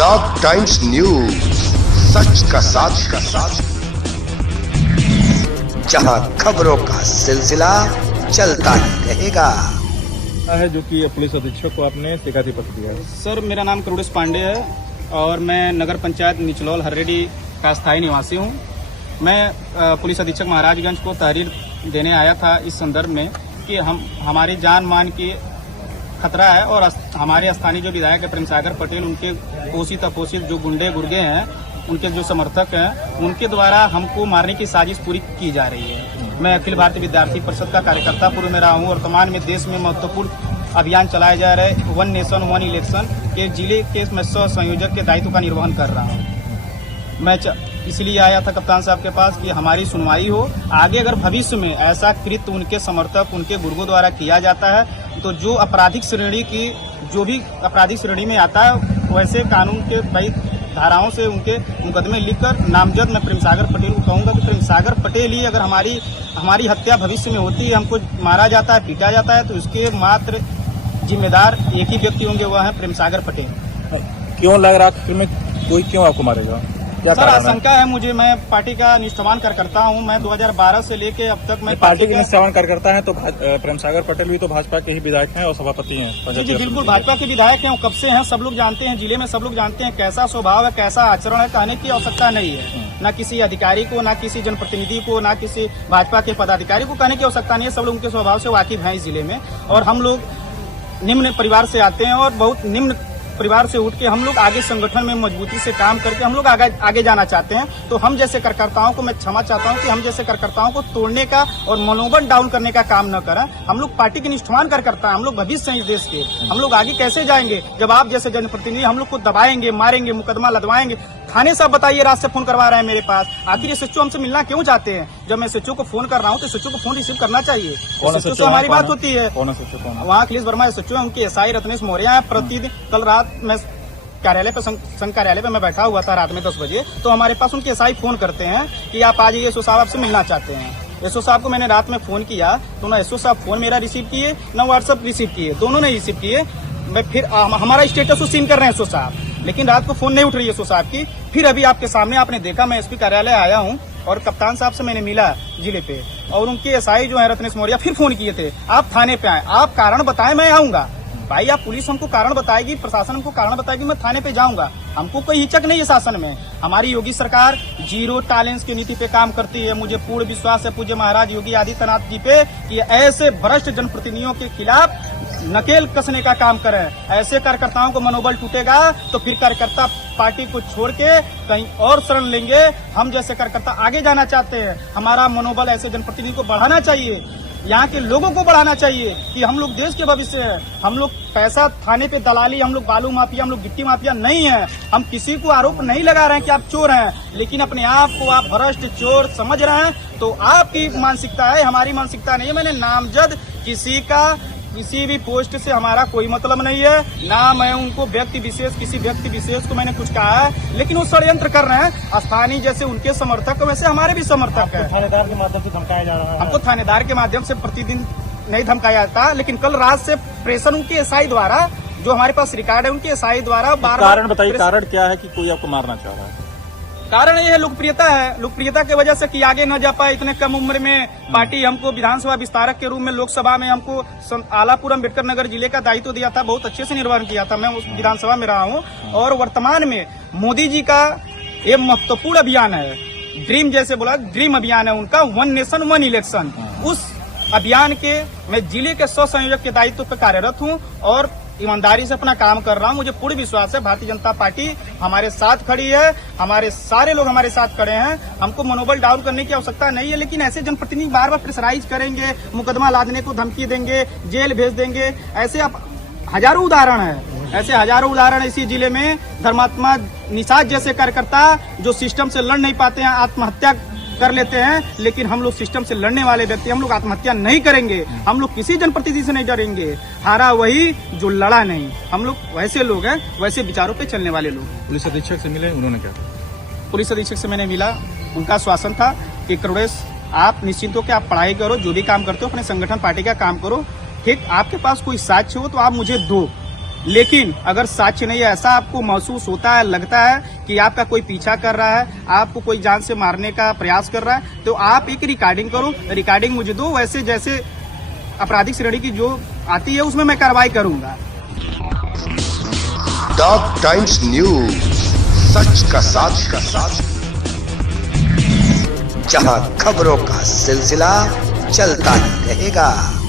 Dog times news, सच का साथ जहां खबरों का सिलसिला चलता ही रहेगा। है जो कि पुलिस अधीक्षक को आपने शिकायती पत्र दिया है। सर, मेरा नाम करुणेश पांडे है और मैं नगर पंचायत निचलौल हर्रेडी का स्थायी निवासी हूं। मैं पुलिस अधीक्षक महाराजगंज को तहरीर देने आया था इस संदर्भ में कि हमारी जान मान की खतरा है और हमारे स्थानीय जो विधायक है प्रेम सागर पटेल, उनके पोषित अपोषित जो गुंडे गुर्गे हैं, उनके जो समर्थक हैं, उनके द्वारा हमको मारने की साजिश पूरी की जा रही है। मैं अखिल भारतीय विद्यार्थी परिषद का कार्यकर्ता पूर्व में रहा हूँ। वर्तमान में देश में महत्वपूर्ण अभियान चलाए जा रहे वन नेशन वन इलेक्शन के जिले के मैं सह संयोजक के दायित्व का निर्वहन कर रहा हूँ। मैं इसलिए आया था कप्तान साहब के पास कि हमारी सुनवाई हो। आगे अगर भविष्य में ऐसा कृत्य उनके समर्थक, उनके गुर्गों द्वारा किया जाता है तो जो आपराधिक श्रेणी की जो भी आपराधिक श्रेणी में आता है वैसे कानून के कई धाराओं से उनके मुकदमे लिखकर नामजद मैं प्रेम सागर पटेल को कहूंगा कि प्रेम सागर पटेल ही अगर हमारी हत्या भविष्य में होती है, हमको मारा जाता है, पीटा जाता है, तो इसके मात्र जिम्मेदार एक ही व्यक्ति होंगे, वह है प्रेम सागर पटेल। क्यों लग रहा है कोई क्यों आपको मारेगा? सर, आशंका है मुझे। मैं पार्टी का निष्ठावान कार्यकर्ता हूं। मैं 2012 से लेके अब तक मैं पार्टी के निष्ठावान कार्यकर्ता हैं। तो प्रेम सागर पटेल भी तो भाजपा के ही विधायक हैं और सभापति हैं। जी बिल्कुल, भाजपा के विधायक हैं। कब से हैं सब लोग जानते हैं, जिले में सब लोग जानते हैं कैसा स्वभाव है, कैसा आचरण है। कहने की आवश्यकता नहीं है, न किसी अधिकारी को, न किसी जनप्रतिनिधि को, न किसी भाजपा के पदाधिकारी को कहने की आवश्यकता नहीं है। सब लोग उनके स्वभाव से वाकिफ हैं इस जिले में। और हम लोग निम्न परिवार से आते हैं और बहुत निम्न परिवार से उठ के हम लोग आगे संगठन में मजबूती से काम करके हम लोग आगे जाना चाहते हैं। तो हम जैसे कार्यकर्ताओं को मैं क्षमा चाहता हूं कि हम जैसे कार्यकर्ताओं को तोड़ने का और मनोबल डाउन करने का काम न करें। हम लोग पार्टी के निष्ठावान कार्यकर्ता हैं, हम लोग भविष्य हैं इस देश के। हम लोग आगे कैसे जाएंगे जब आप जैसे जनप्रतिनिधि हम लोग को दबाएंगे, मारेंगे, मुकदमा लदवाएंगे। थाने साहब बताइए, रात से फोन करवा रहे हैं मेरे पास। आखिर SHO हमसे मिलना क्यों चाहते हैं? जब मैं SHO को फोन कर रहा हूँ तो SHO को फोन रिसीव करना चाहिए। SHO से हमारी बात होती है। वहाँ अखिलेश वर्मा SHO है, उनके SI रत्नेश मौर्य है। प्रतिदिन कल रात मैं कार्यालय पे संघ कार्यालय पे मैं बैठा हुआ था रात में 10 बजे, तो हमारे पास उनके SI फोन करते हैं कि आप आ जाइए, SHO साहब आपसे मिलना चाहते हैं। SHO साहब को मैंने रात में फोन किया तो ना SHO साहब फोन मेरा रिसीव किए, ना WhatsApp रिसीव किए, दोनों नहीं रिसीव किए। मैं फिर हमारा स्टेटस सीन कर रहे हैं SHO साहब, लेकिन रात को फोन नहीं उठ रही है SHO साहब की। फिर अभी आपके सामने आपने देखा मैं SP कार्यालय आया हूँ और कप्तान साहब से मैंने मिला जिले पे, और उनके SI जो है रत्नेश मौर्य फिर फोन किए थे, आप थाने पे आए, आप कारण बताएं, मैं आऊंगा। भाई, आप पुलिस हमको कारण बताएगी, प्रशासन हमको कारण बताएगी, मैं थाने पे जाऊंगा। हमको कोई हिचक नहीं है शासन में। हमारी योगी सरकार जीरो टॉलरेंस की नीति पे काम करती है। मुझे पूर्ण विश्वास है पूज्य महाराज योगी आदित्यनाथ जी पे कि ऐसे भ्रष्ट जनप्रतिनिधियों के खिलाफ नकेल कसने का काम करें। ऐसे कार्यकर्ताओं को मनोबल टूटेगा तो फिर कार्यकर्ता पार्टी को छोड़ के कहीं और शरण लेंगे। हम जैसे कार्यकर्ता आगे जाना चाहते हैं, हमारा मनोबल ऐसे जनप्रतिनिधि को बढ़ाना चाहिए, यहाँ के लोगों को बढ़ाना चाहिए कि हम लोग देश के भविष्य हैं। हम लोग पैसा थाने पे दलाली, हम लोग बालू माफिया, हम लोग गिट्टी माफिया नहीं है। हम किसी को आरोप नहीं लगा रहे हैं कि आप चोर हैं, लेकिन अपने आप को आप भ्रष्ट चोर समझ रहे हैं। तो आपकी मानसिकता है, हमारी मानसिकता नहीं है। मैंने नामजद किसी भी पोस्ट से हमारा कोई मतलब नहीं है, ना मैं उनको किसी व्यक्ति विशेष को मैंने कुछ कहा है, लेकिन वो षड्यंत्र कर रहे हैं। स्थानीय जैसे उनके समर्थक वैसे हमारे भी समर्थक है। थानेदार के माध्यम से धमकाया जा रहा है। हमको थानेदार के माध्यम से प्रतिदिन नहीं धमकाया जाता, लेकिन कल रात से प्रेशर उनके SI द्वारा, जो हमारे पास रिकॉर्ड है, उनके SI द्वारा बार-बार। कारण बताइए, कारण क्या है कि कोई आपको मारना चाह रहा है? कारण ये है लोकप्रियता है। लोकप्रियता की वजह से कि आगे न जा पाए। इतने कम उम्र में पार्टी हमको विधानसभा विस्तारक के रूप में लोकसभा में हमको आलापुर अम्बेडकर नगर जिले का दायित्व दिया था, बहुत अच्छे से निर्वहन किया था। मैं उस विधानसभा में रहा हूँ। और वर्तमान में मोदी जी का ये महत्वपूर्ण अभियान है, ड्रीम जैसे बोला, ड्रीम अभियान है उनका, वन नेशन वन इलेक्शन। उस अभियान के मैं जिले के सह संयोजक के दायित्व पर कार्यरत हूँ और ईमानदारी से अपना काम कर रहा हूं। मुझे पूर्ण विश्वास है भारतीय जनता पार्टी हमारे साथ खड़ी है, हमारे सारे लोग हमारे साथ खड़े हैं। हमको मनोबल डाउन करने की आवश्यकता नहीं है, लेकिन ऐसे जनप्रतिनिधि बार बार प्रेशराइज करेंगे, मुकदमा लादने को धमकी देंगे, जेल भेज देंगे। ऐसे आप हजारों उदाहरण है, ऐसे हजारों उदाहरण इसी जिले में। धर्मात्मा निषाद जैसे कार्यकर्ता जो सिस्टम से लड़ नहीं पाते हैं, आत्महत्या कर लेते हैं, लेकिन हम लोग सिस्टम से लड़ने वाले व्यक्ति, हम लोग आत्महत्या नहीं करेंगे। हम लोग किसी जनप्रतिनिधि से नहीं डरेंगे। हारा वही जो लड़ा नहीं। हम लोग वैसे लोग हैं, वैसे विचारों पे चलने वाले लोग। पुलिस अधीक्षक से मिले, उन्होंने क्या? पुलिस अधीक्षक से मैंने मिला, उनका आश्वासन था कि करुणेश आप निश्चिंत हो कि आप पढ़ाई करो, जो भी काम करते हो अपने संगठन पार्टी का काम करो। ठीक, आपके पास कोई साक्ष्य हो तो आप मुझे दो, लेकिन अगर साक्ष्य नहीं है, ऐसा आपको महसूस होता है, लगता है कि आपका कोई पीछा कर रहा है, आपको कोई जान से मारने का प्रयास कर रहा है, तो आप एक रिकॉर्डिंग करो, रिकॉर्डिंग मुझे दो, वैसे जैसे आपराधिक श्रेणी की जो आती है उसमें मैं कार्रवाई करूंगा। टॉप टाइम्स न्यूज, सच का साथ, जहां खबरों का सिलसिला चलता ही रहेगा।